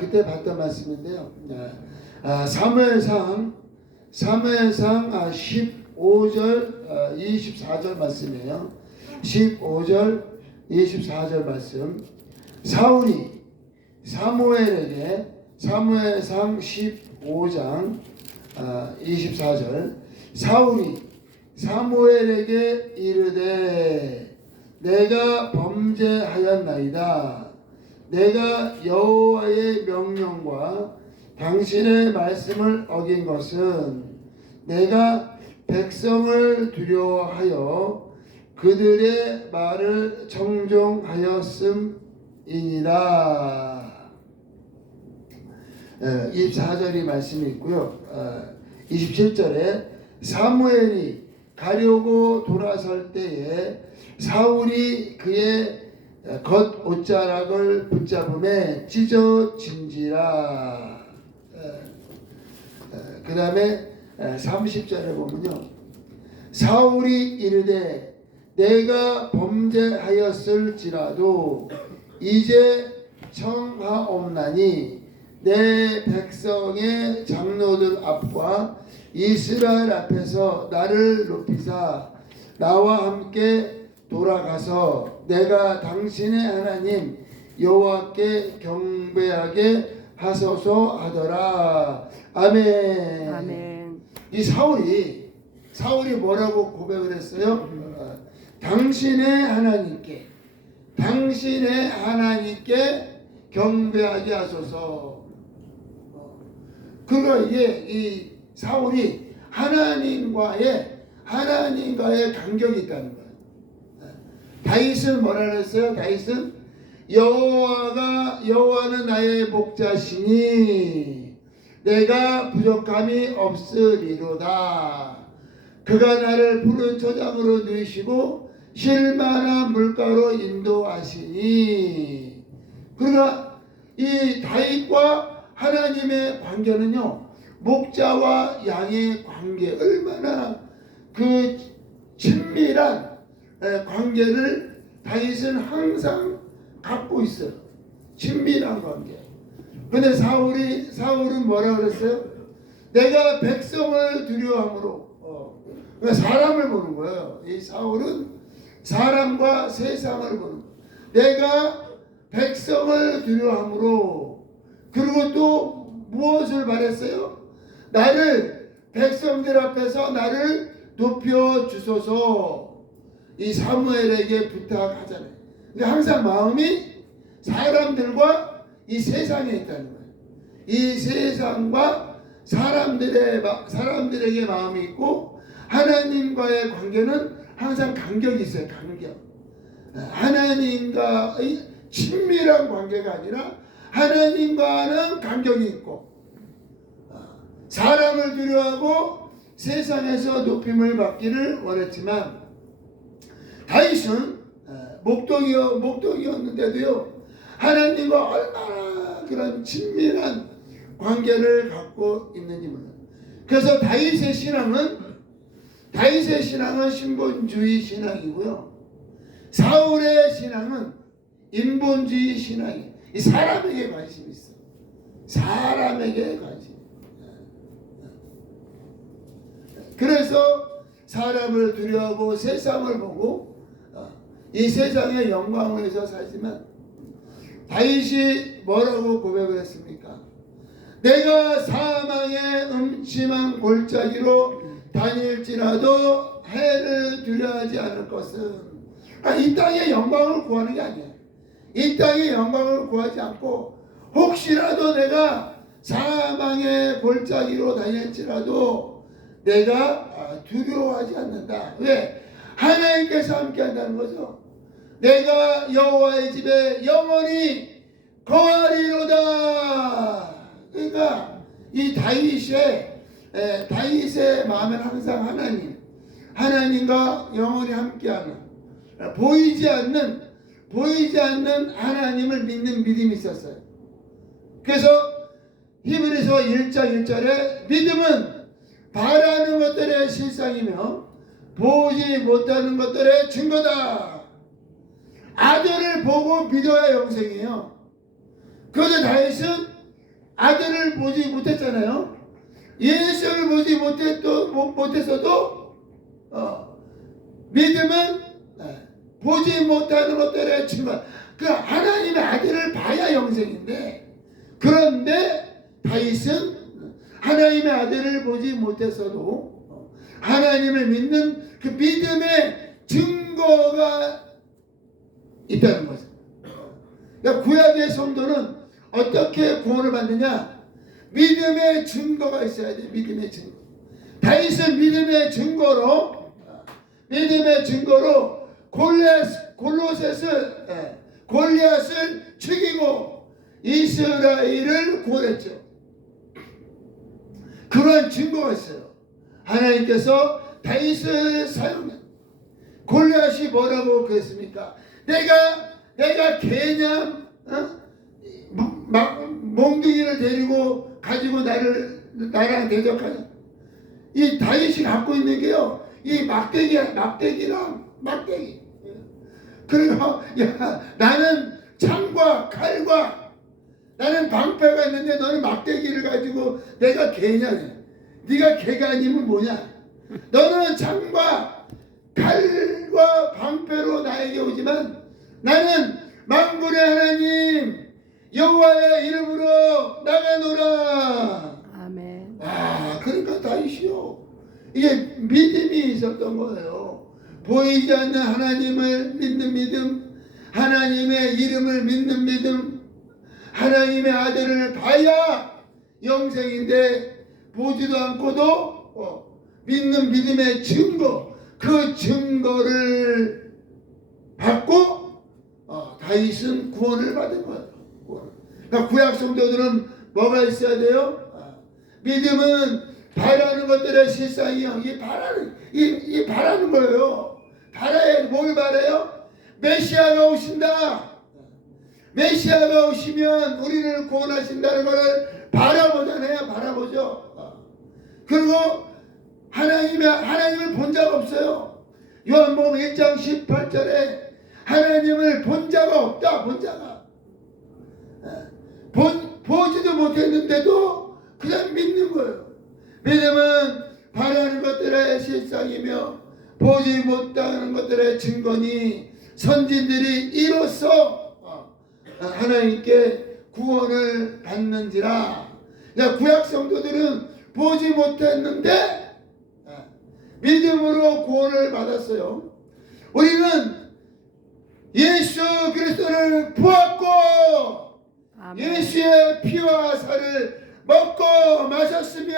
그때 봤던 말씀인데요. 사무엘상 15절 24절 말씀이에요. 15절 24절 말씀. 사울이 사무엘에게, 사무엘상 15장 24절, 사울이 사무엘에게 이르되 내가 범죄하였나이다. 내가 여호와의 명령과 당신의 말씀을 어긴 것은 내가 백성을 두려워하여 그들의 말을 청종하였음이니라. 24절이 말씀이 있고요. 27절에 사무엘이 가려고 돌아설 때에 사울이 그의 겉 옷자락을 붙잡음에 찢어진지라. 그 다음에 30절에 보면요, 사울이 이르되 내가 범죄하였을지라도 이제 청하옵나니 내 백성의 장로들 앞과 이스라엘 앞에서 나를 높이사 나와 함께 돌아가서 내가 당신의 하나님 여호와께 경배하게 하소서 하더라. 아멘. 아멘. 이 사울이 뭐라고 고백을 했어요? 당신의 하나님께 경배하게 하소서. 이게 이 사울이 하나님과의 간격이 있다는 거예요. 다윗은 뭐라 그랬어요? 다윗은 여호와는 나의 목자시니 내가 부족함이 없으리로다. 그가 나를 푸른 초장으로 누이시고 쉴만한 물가로 인도하시니. 그러나 이 다윗과 하나님의 관계는요, 목자와 양의 관계, 얼마나 그 친밀한 관계를 다윗은 항상 갖고 있어요. 친밀한 관계. 근데 사울은 뭐라 그랬어요? 내가 백성을 두려워함으로. 그러니까 사람을 보는 거예요. 이 사울은 사람과 세상을 보는 거예요. 내가 백성을 두려워함으로. 그리고 또 무엇을 말했어요? 나를 백성들 앞에서 나를 높여 주소서. 이 사무엘에게 부탁하잖아요. 그러니까 항상 마음이 사람들과 이 세상에 있다는 거예요. 이 세상과 사람들에게 마음이 있고 하나님과의 관계는 항상 간격이 있어요. 간격. 하나님과의 친밀한 관계가 아니라 하나님과는 간격이 있고, 사람을 두려워하고 세상에서 높임을 받기를 원했지만 다윗은 목동이었는데도요, 하나님과 얼마나 그런 친밀한 관계를 갖고 있는지 몰라요. 그래서 다윗의 신앙은 신본주의 신앙이고요, 사울의 신앙은 인본주의 신앙이에요. 이 사람에게 관심이 있어. 사람에게 관심. 그래서 사람을 두려워하고 세상을 보고 이 세상의 영광을 위해서 살지만, 다윗이 뭐라고 고백을 했습니까? 내가 사망의 음침한 골짜기로 다닐지라도 해를 두려워하지 않을 것은, 이 땅의 영광을 구하는 게 아니에요. 이 땅의 영광을 구하지 않고 혹시라도 내가 사망의 골짜기로 다닐지라도 내가 두려워하지 않는다. 왜? 하나님께서 함께 한다는 거죠. 내가 여호와의 집에 영원히 거하리로다. 그러니까 이 다윗의 마음에는 항상 하나님과 영원히 함께하는, 보이지 않는 하나님을 믿는 믿음이 있었어요. 그래서 히브리서 1장 1절에 믿음은 바라는 것들의 실상이며 보지 못하는 것들의 증거다. 아들을 보고 믿어야 영생이에요. 그런데 다윗은 아들을 보지 못했잖아요. 예수를 보지 못했어도 믿음은 보지 못하는 것들의 증거. 그 하나님의 아들을 봐야 영생인데, 그런데 다윗은 하나님의 아들을 보지 못했어도 하나님을 믿는 그 믿음의 증거가 있다는 거죠. 그러니까 구약의 성도는 어떻게 구원을 받느냐? 믿음의 증거가 있어야 돼. 믿음의 증거. 다윗은 믿음의 증거로 골리앗을 죽이고 이스라엘을 구원했죠. 그런 증거가 있어요. 하나님께서 다윗을 사용해. 골리앗이 뭐라고 그랬습니까? 내가 개냐? 몽둥이를 데리고 가지고 나랑 대적하냐? 이 다윗이 갖고 있는 게요, 이 막대기랑 막대기. 그리고 나는 창과 칼과 나는 방패가 있는데 너는 막대기를 가지고 내가 개냐? 네가 개가 아니면 뭐냐? 너는 창과 칼과 방패로 나에게 오지만 나는 만군의 하나님 여호와의 이름으로 나가노라. 아멘. 그러니까 다윗이요, 이게 믿음이 있었던 거예요. 보이지 않는 하나님을 믿는 믿음, 하나님의 이름을 믿는 믿음, 하나님의 아들을 봐야 영생인데 보지도 않고도 믿는 믿음의 증거, 그 증거를 받고 다윗은 구원을 받은 거예요. 그러니까 구약 성도들은 뭐가 있어야 돼요? 믿음은 바라는 것들의 실상이요. 이 바라는 거예요. 뭘 바라요? 메시아가 오신다. 메시아가 오시면 우리를 구원하신다는 것을 바라보잖아요. 바라보죠. 그리고 하나님을 본 자가 없어요. 요한복음 1장 18절에 하나님을 본 자가 없다. 본 자가. 보지도 못했는데도 그냥 믿는 거예요. 믿음은 바라는 것들의 실상이며 보지 못하는 것들의 증거니 선진들이 이로써 하나님께 구원을 받는지라. 구약 성도들은 보지 못했는데 믿음으로 구원을 받았어요. 우리는 예수 그리스도를 보았고 아멘. 예수의 피와 살을 먹고 마셨으며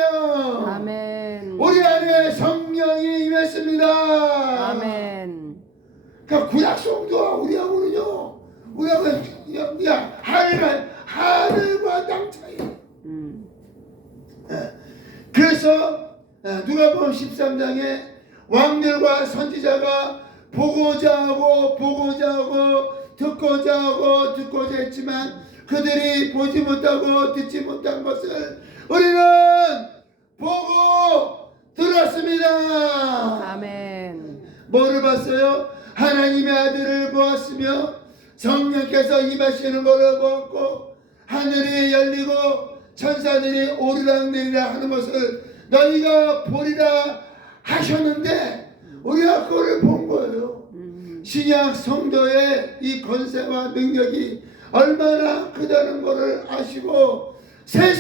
아멘. 우리 안에 성령이 임했습니다. 아멘. 그러니까 구약 성도와 우리하고는요, 우리하고는 하늘과 땅 차이. 그래서 누가복음 13장에 왕들과 선지자가 보고자 하고 듣고자 했지만 그들이 보지 못하고 듣지 못한 것을 우리는 보고 들었습니다. 아멘. 뭐를 봤어요? 하나님의 아들을 보았으며 성령께서 임하시는 것을 보았고 하늘이 열리고 천사들이 오르락내리락 하는 것을 너희가 보리라 하셨는데 우리가 그걸 본 거예요. 신약 성도의 이 권세와 능력이 얼마나 크다는 것을 아시고 새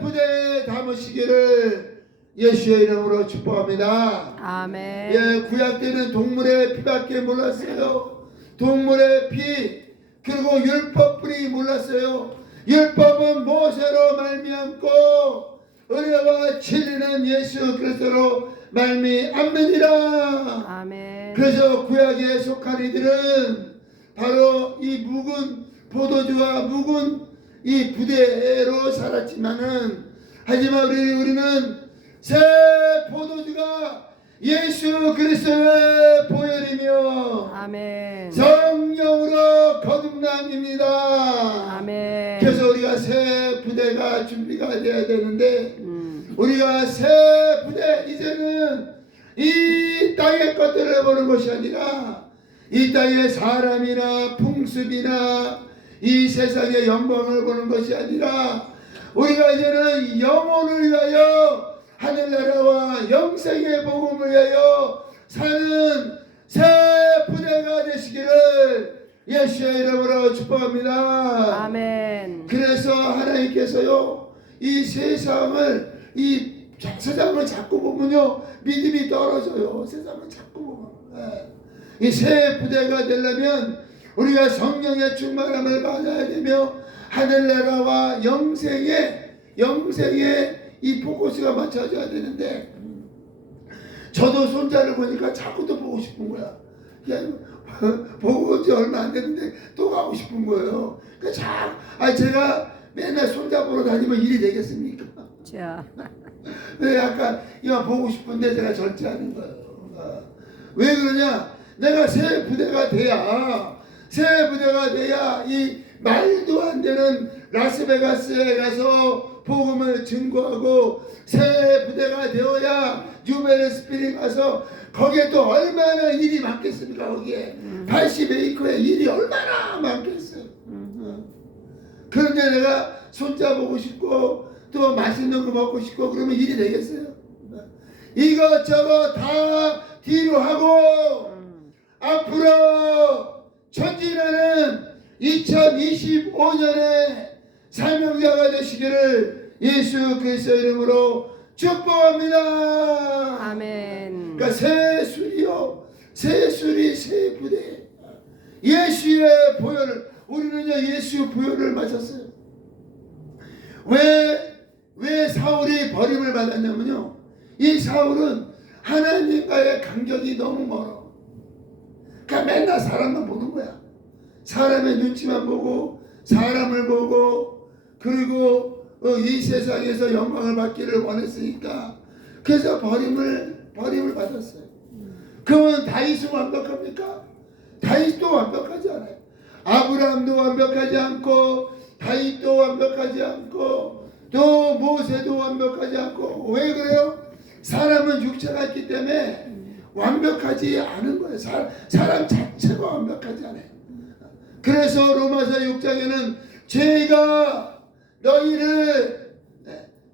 부대에 담으시기를 예수의 이름으로 축복합니다. 아멘. 구약 때는 동물의 피밖에 몰랐어요. 동물의 피, 그리고 율법뿐이 몰랐어요. 율법은 모세로 말미암고 의와 진리는 예수 그리스도로 말미암느니라. 아멘. 그래서 구약에 속한 이들은 바로 이 묵은 포도주와 묵은 이 부대로 살았지만은, 하지만 우리는 새 포도주가 예수 그리스도의 보혈이며 아멘. 성령으로 거듭남입니다. 아멘. 그래서 우리가 새 부대가 준비가 돼야 되는데 우리가 새 부대, 이제는 이 땅의 것들을 보는 것이 아니라 이 땅의 사람이나 풍습이나 이 세상의 영광을 보는 것이 아니라 우리가 이제는 영혼을 위하여 하늘나라와 영생의 복음을 위하여 사는 새 부대가 되시기를 예수의 이름으로 축복합니다. 아멘. 그래서 하나님께서요 이 세상을 이 세상을 자꾸 보면요 믿음이 떨어져요. 세상을 자꾸 보면 이 새 부대가 되려면 우리가 성령의 충만함을 받아야 되며 하늘나라와 영생의 이 포커스가 맞춰져야 되는데 저도 손자를 보니까 자꾸 또 보고 싶은 거야. 보고 온 지 얼마 안 됐는데 또 가고 싶은 거예요. 그러니까 제가 맨날 손자 보러 다니면 일이 되겠습니까? 자. 왜 약간 이거 보고 싶은데 제가 절제하는 거예요. 왜 그러냐? 내가 새 부대가 돼야 이 말도 안 되는 라스베가스에 가서 복음을 증거하고 새 부대가 되어야 뉴베리 스피링 가서 거기에 또 얼마나 일이 많겠습니까? 거기에 80에이커에 일이 얼마나 많겠어요. 그런데 내가 손자 보고 싶고 또 맛있는 거 먹고 싶고 그러면 일이 되겠어요? 이것저것 다 뒤로 하고 앞으로 전진하는 2025년에 사명자가 되시기를 예수 그리스도의 이름으로 축복합니다. 아멘. 그러니까 새 술이 새 부대. 예수의 보혈을 우리는요 예수의 보혈을 마셨어요. 왜 사울이 버림을 받았냐면요. 이 사울은 하나님과의 간격이 너무 멀어. 그러니까 맨날 사람만 보는 거야. 사람의 눈치만 보고 사람을 보고 그리고 이 세상에서 영광을 받기를 원했으니까 그래서 버림을 받았어요. 그러면 다윗은 완벽합니까? 다윗도 완벽하지 않아요. 아브라함도 완벽하지 않고 다윗도 완벽하지 않고 또 모세도 완벽하지 않고 왜 그래요? 사람은 육체가 있기 때문에 완벽하지 않은 거예요. 사람 자체가 완벽하지 않아요. 그래서 로마서 6장에는 죄가 너희를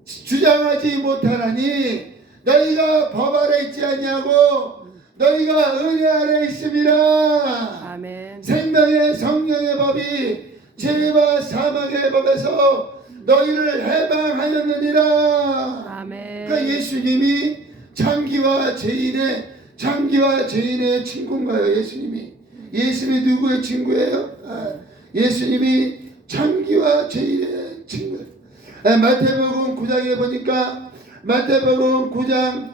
주장하지 못하나니 너희가 법 아래 있지 아니하고 너희가 은혜 아래 있음이라. 아멘. 생명의 성령의 법이 죄와 사망의 법에서 너희를 해방하였느니라. 아멘. 그러니까 예수님이 장기와 죄인의 친구인가요? 예수님이 누구의 친구예요? 예수님이 장기와 죄인의 친구예요. 마태복음 9장에 보니까 마태복음 9장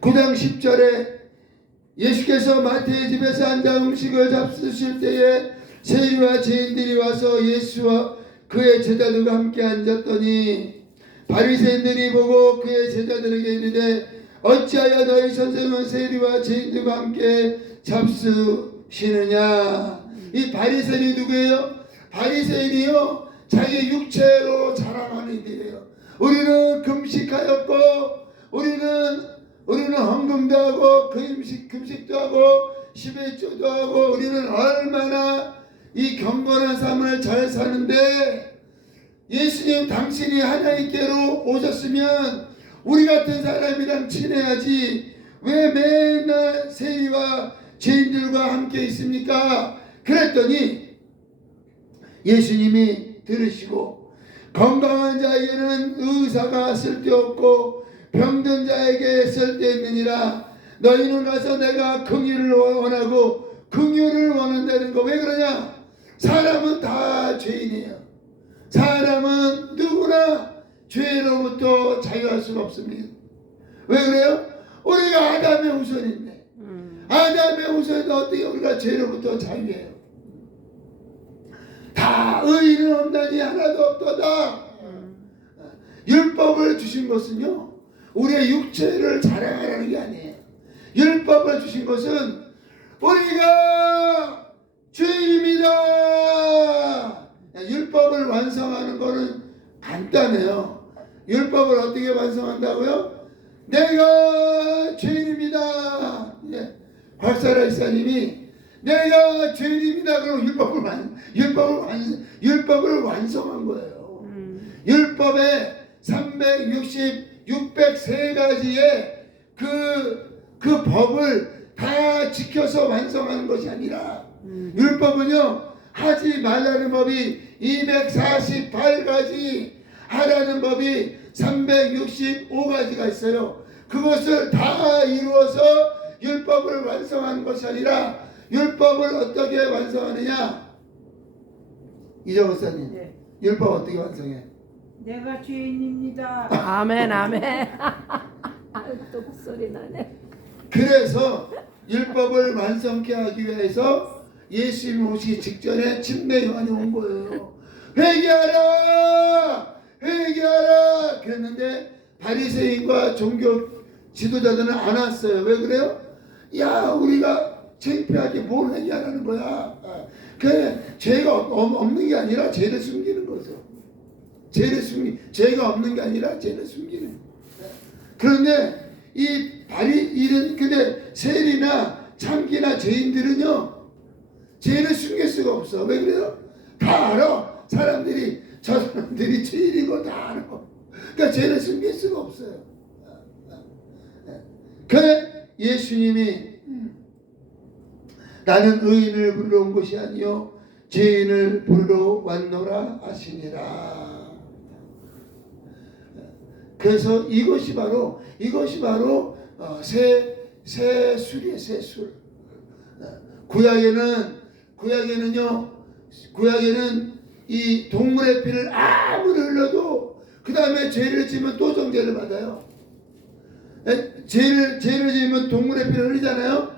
10절에 예수께서 마태의 집에서 앉아 음식을 잡수실 때에 세리와 죄인들이 와서 예수와 그의 제자들과 함께 앉았더니 바리새인들이 보고 그의 제자들에게 이르되 어찌하여 너희 선생은 세리와 죄인들과 함께 잡수시느냐. 이 바리새인이 누구예요? 바리새인이요 자기 육체로 자랑하는 이들이에요. 우리는 금식하였고 우리는 헌금도 하고 금식도 하고 11조도 하고 우리는 얼마나 이 경건한 삶을 잘 사는데 예수님 당신이 하나님께로 오셨으면 우리 같은 사람이랑 친해야지 왜 맨날 세리와 죄인들과 함께 있습니까? 그랬더니 예수님이 들으시고 건강한 자에게는 의사가 쓸데없고 병든 자에게 쓸데있느니라. 너희는 가서 내가 긍휼을 원하고 긍휼을 원한다는 거. 왜 그러냐? 사람은 다 죄인이에요. 사람은 누구나 죄로부터 자유할 수가 없습니다. 왜 그래요? 우리가 아담의 후손인데 아담의 후손인데 어떻게 우리가 죄로부터 자유해요? 다 의인은 없나니 하나도 없도다. 율법을 주신 것은요 우리의 육체를 자랑하라는 게 아니에요. 율법을 주신 것은 우리가 죄인입니다. 율법을 완성하는 것은 간단해요. 율법을 어떻게 완성한다고요? 내가 죄인입니다. 박사라 이사님이 내가 죄인입니다. 그럼 율법을 완성한 거예요. 율법에 603가지의 그 법을 다 지켜서 완성하는 것이 아니라 율법은요, 하지 말라는 법이 248가지, 하라는 법이 365가지가 있어요. 그것을 다 이루어서 율법을 완성하는 것이 아니라 율법을 어떻게 완성하느냐? 이정 목사님, 네. 율법 어떻게 완성해? 내가 죄인입니다. 아멘, 아멘. 또 소리 나네. 그래서 율법을 완성케 하기 위해서 예수님 오시기 직전에 침례 요한이 온 거예요. 회개하라! 회개하라! 그랬는데 바리새인과 종교 지도자들은 안 왔어요. 왜 그래요? 야, 우리가 창피하게 뭘 회개하라는 거야. 그 죄가 없는 게 아니라 죄를 숨기는 거죠. 죄가 없는 게 아니라 죄를 숨기는. 그런데 근데 세리나 창기나 죄인들은요, 죄를 숨길 수가 없어. 왜 그래요? 다 알아. 저 사람들이 죄인인 거 다 알아. 그러니까 죄를 숨길 수가 없어요. 그래, 예수님이 나는 의인을 부르러 온 것이 아니요 죄인을 부르러 왔노라 하시니라. 그래서 이것이 바로 새술이에요. 새술. 구약에는 이 동물의 피를 아무리 흘려도 그 다음에 죄를 지면 또 정죄를 받아요. 죄를 지으면 동물의 피를 흘리잖아요.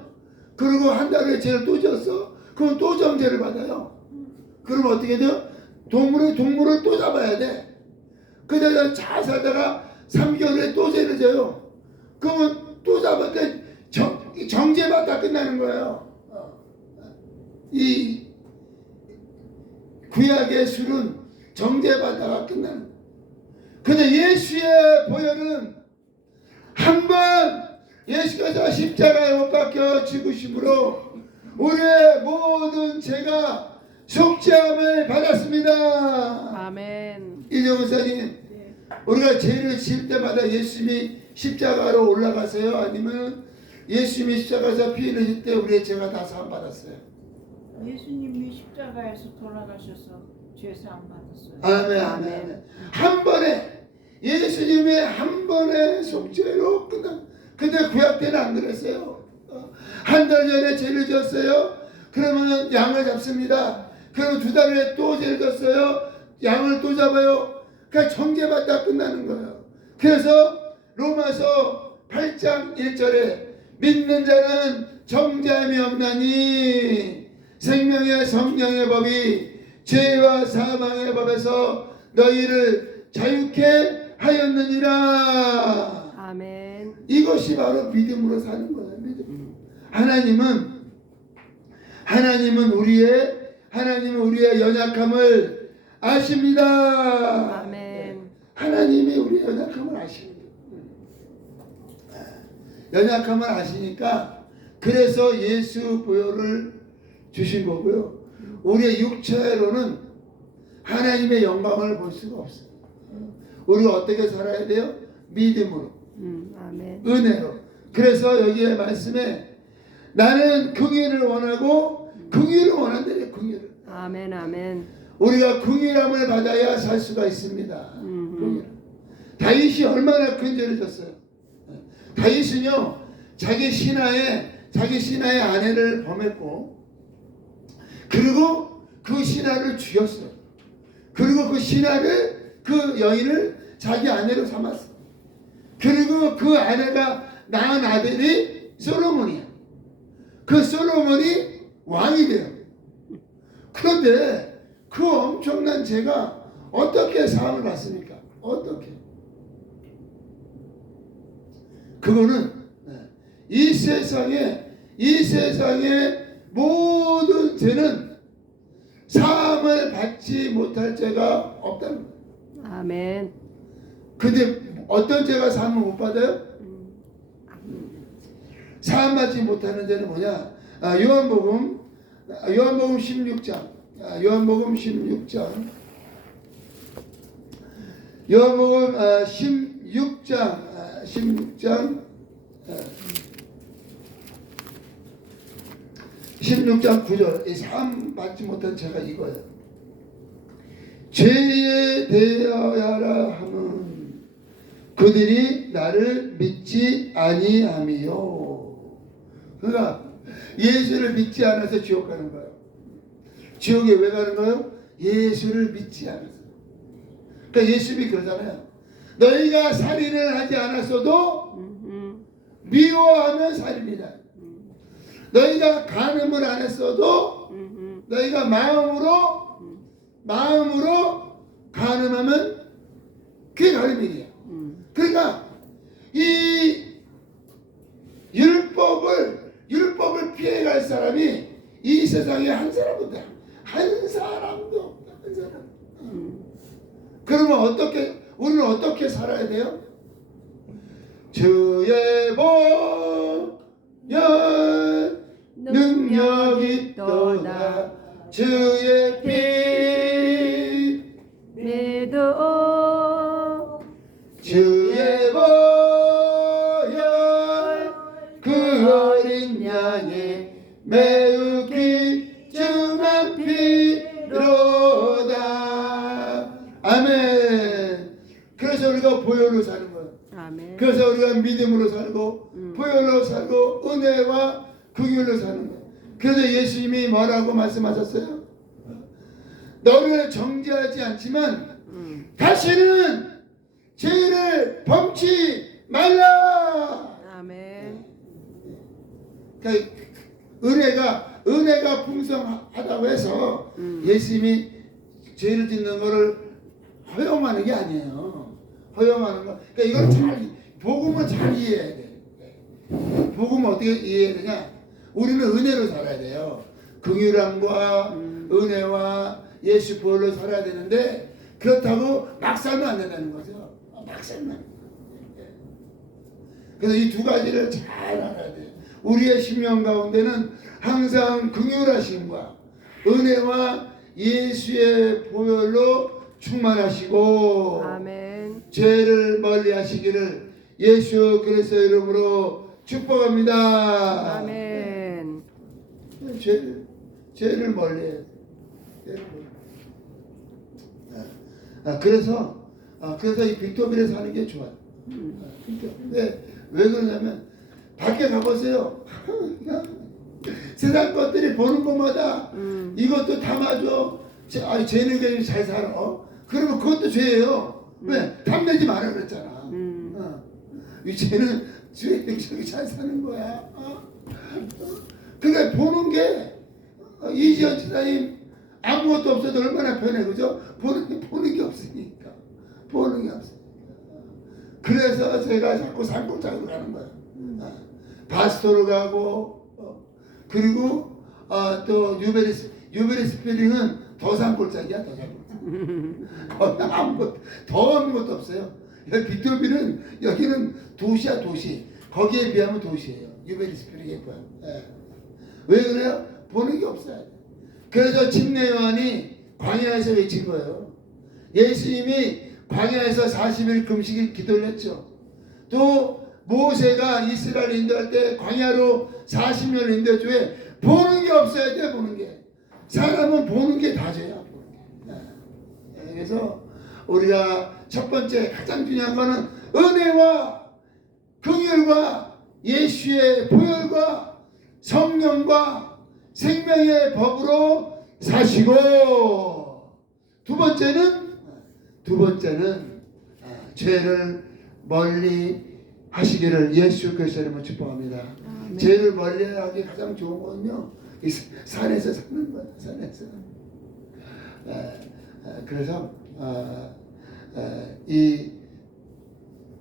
그리고 한 달 후에 죄를 또 지었어. 그럼 또 정죄를 받아요. 그러면 어떻게 돼요? 동물을 또 잡아야 돼. 그러다가 잘 살다가 3개월 후에 또 죄를 져요. 그러면 또 잡았는데 정죄받다 끝나는 거예요. 이 구약의 술은 정죄받다가 끝나는 거예요. 근데 예수의 보혈은 한번 예수께서 십자가에 못 박혀 죽으심으로 우리의 모든 죄가 속죄함을 받았습니다. 아멘. 이정 목사님, 네. 우리가 죄를 지을 때마다 예수님이 십자가로 올라가세요? 아니면 예수님이 십자가에서 피 흘리실 때 우리의 죄가 다 사함 받았어요? 예수님이 십자가에서 돌아가셔서 죄사함 받았어요. 아멘, 아멘. 한 번에 예수님의 한 번의 속죄로 끝난. 근데 구약 때는 안 그랬어요. 한 달 전에 죄를 지었어요. 그러면 양을 잡습니다. 그러면 2달 후에 또 죄를 졌어요. 양을 또 잡아요. 그러니까 정죄받다 끝나는 거예요. 그래서 로마서 8장 1절에 믿는 자는 정죄함이 없나니 생명의 성령의 법이 죄와 사망의 법에서 너희를 자유케 하였느니라. 아멘. 이것이 바로 믿음으로 사는 거예요. 믿음. 하나님은 우리의 연약함을 아십니다. 아멘. 하나님이 우리의 연약함을 아십니다. 연약함을 아시니까 그래서 예수 보혈을 주신 거고요. 우리의 육체로는 하나님의 영광을 볼 수가 없어요. 우리가 어떻게 살아야 돼요? 믿음으로. 아멘. 은혜로. 그래서 여기에 말씀에 나는 긍휼을 원하고 긍휼을 원한대요. 긍휼을. 아멘. 아멘. 우리가 긍휼함을 받아야 살 수가 있습니다. 긍휼. 다윗이 얼마나 큰 죄를 졌어요. 다윗은요 자기 신하의 아내를 범했고 그리고 그 신하를 죽였어요. 그리고 그 여인을 자기 아내로 삼았어요. 그리고 그 아내가 낳은 아들이 솔로몬이야. 그 솔로몬이 왕이 돼요. 그런데 그 엄청난 죄가 어떻게 사함을 받습니까? 어떻게? 그거는 이 세상의 모든 죄는 사함을 받지 못할 죄가 없다는 거예요. 아멘. 근데 어떤 죄가 사함을 못 받아요? 사함 받지 못하는 죄는 뭐냐? 요한복음 요한복음 16장. 요한복음 16장. 요한복음 16장. 16장 9절. 이 삶 받지 못한 제가 이거예요. 죄에 대하여라 함은 그들이 나를 믿지 아니함이요. 그러니까 예수를 믿지 않아서 지옥 가는 거예요. 지옥에 왜 가는 거예요? 예수를 믿지 않아서. 그러니까 예수님이 그러잖아요. 너희가 살인을 하지 않았어도 미워하면 살인이다. 너희가 간음을 안 했어도 너희가 마음으로 간음하면 그게 간음이에요. 그러니까 이 율법을 피해갈 사람이 이 세상에 한 사람도 없다. 한 사람도 없다. 한 사람. 그러면 우리는 어떻게 살아야 돼요? 주의 보혈 능력이 있도다. 주의 피 믿어 주의 보혈 그 어린 양의 매우 귀중한 피로다. 아멘. 그래서 우리가 보혈로 사는 거예요. 아멘. 그래서 우리가 믿음으로 살고 보혈로 살고 은혜와 긍휼로 사는 거예요. 그래서 예수님이 뭐라고 말씀하셨어요? 너를 정죄하지 않지만 다시는 죄를 범치 말라. 아멘. 그러니까 은혜가 풍성하다고 해서 예수님이 죄를 짓는 거를 허용하는 게 아니에요. 허용하는 거. 그러니까 이걸 복음을 잘 이해해야 돼. 복음을 어떻게 이해해야 되냐? 우리는 은혜로 살아야 돼요. 긍휼함과 은혜와 예수 보혈로 살아야 되는데 그렇다고 막 살면 안 된다는 거죠. 막 살면 안 돼요. 그래서 이 두 가지를 잘 알아야 돼요. 우리의 심령 가운데는 항상 긍휼하심과 은혜와 예수의 보혈로 충만하시고 아멘. 죄를 멀리 하시기를 예수 그리스도의 이름으로 축복합니다. 아멘. 죄를 멀리 해야 돼. 그래서 이 빅토빌에 사는 게 좋아요. 왜 그러냐면 밖에 가보세요. 세상 것들이 보는 것마다 이것도 담아줘. 쟤는 잘 살아. 그러면 그것도 죄예요. 왜? 탐내지 마라 그랬잖아. 쟤는 저기 잘 사는 거야. 그러니까 보는 게 이지연 지사님 아무것도 없어도 얼마나 편해, 그죠? 보는 게 없으니까. 보는 게 없으니까. 그래서 제가 자꾸 산골짜기로 가는 거예요. 바스토로 가고, 그리고 또 뉴베리 스프링은 더 산골짜기야, 더 산골짜기. 더 아무것도 없어요. 빅토빌은 여기는 도시야, 도시. 거기에 비하면 도시예요. 뉴베리 스프링에 비하면. 왜 그래요? 보는 게 없어요. 그래서 침례 요한이 광야에서 외친 거예요. 예수님이 광야에서 40일 금식 기도를 했죠. 또 모세가 이스라엘 인도할 때 광야로 40년 인도했죠. 왜? 보는 게 없어야 돼. 보는 게. 사람은 보는 게 다 죄야. 그래서 우리가 첫 번째 가장 중요한 거는 은혜와 긍휼과 예수의 보혈과 성령과 생명의 법으로 사시고, 두 번째는 죄를 멀리 하시기를 예수 그리스도의 이름으로 축복합니다. 죄를 멀리하기 가장 좋은 건요, 이 산에서 사는 거예요. 산에서. 그래서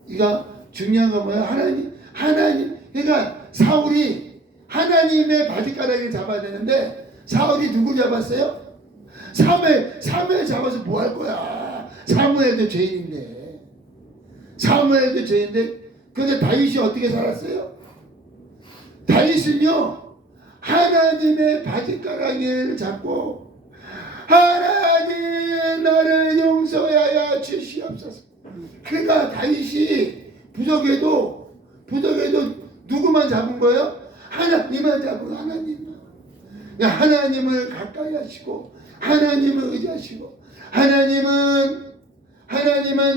이가 중요한 건 뭐예요? 하나님. 그러니까 사울이 하나님의 바지가랑이를 잡아야 되는데 사울이 누굴 잡았어요? 사무엘 잡아서 뭐 할 거야? 사무엘도 죄인인데. 그런데 다윗이 어떻게 살았어요? 다윗은요 하나님의 바지가랑이를 잡고 하나님 나를 용서하여 주시옵소서. 그러니까 다윗이 부적에도 누구만 잡은 거예요? 하나님만 잡은 하나님만. 하나님을 가까이 하시고 하나님을 의지하시고 하나님은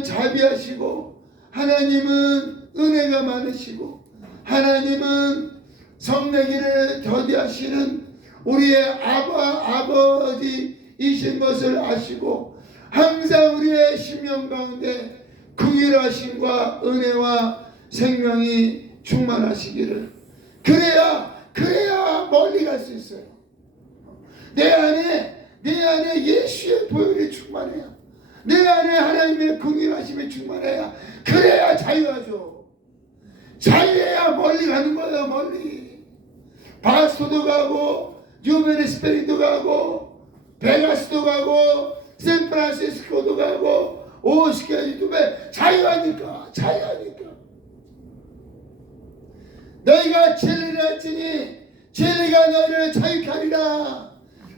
자비하시고 하나님은 은혜가 많으시고 하나님은 성내기를 더디하시는 우리의 아버지이신 것을 아시고 항상 우리의 심령 가운데 긍휼하심과 은혜와 생명이 충만하시기를 그래야 멀리 갈 수 있어요. 내 안에 예수의 보혈이 충만해야 내 안에 하나님의 긍휼하심이 충만해야 그래야 자유하죠. 자유해야 멀리 가는 거예요. 멀리 바스토도 가고 뉴베리 스페린도 가고 베가스도 가고 샌프란시스코도 가고 오스케이도 자유하니까 너희가 진리를 알지니 진리가 너희를 자유케 하리라.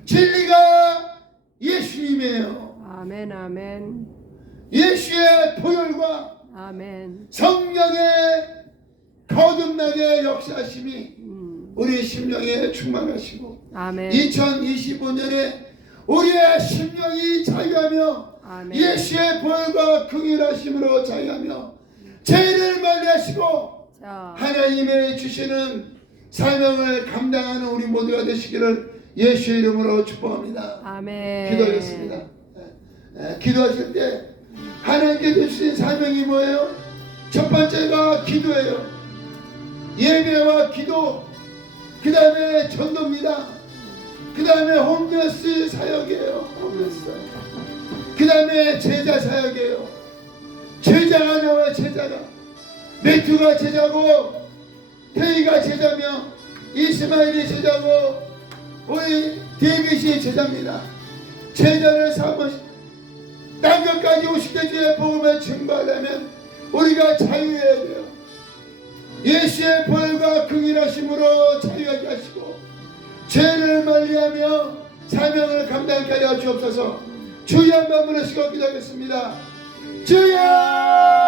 진리가 예수님이에요. 아멘, 아멘, 예수의 보혈과 아멘. 성령의 거듭나게 역사하심이 우리 심령에 충만하시고 아멘. 2025년에 우리의 심령이 자유하며 아멘. 예수의 보혈과 긍휼하심으로 자유하며 죄를 멀리하시고 자, 하나님의 주시는 사명을 감당하는 우리 모두가 되시기를 예수의 이름으로 축복합니다. 아멘. 기도하겠습니다. 기도하실 때 하나님께 주신 사명이 뭐예요? 첫 번째가 기도예요. 예배와 기도, 그 다음에 전도입니다. 그 다음에 홈리스 사역이에요. 그 다음에 제자 사역이에요. 제자가 나와요. 제자가 매튜가 제자고 테이가 제자며 이스마엘이 제자고 우리 데이빗이 제자입니다. 제자를 삼으시 땅끝까지 오시게 주의 복음을 증거하려면 우리가 자유해야 돼요. 예수의 보혈과 긍휼하심으로 자유하게 하시고 죄를 멀리하며 사명을 감당하게 하여 주옵소서. 주여 한번 부르시고 기도하겠습니다. 주여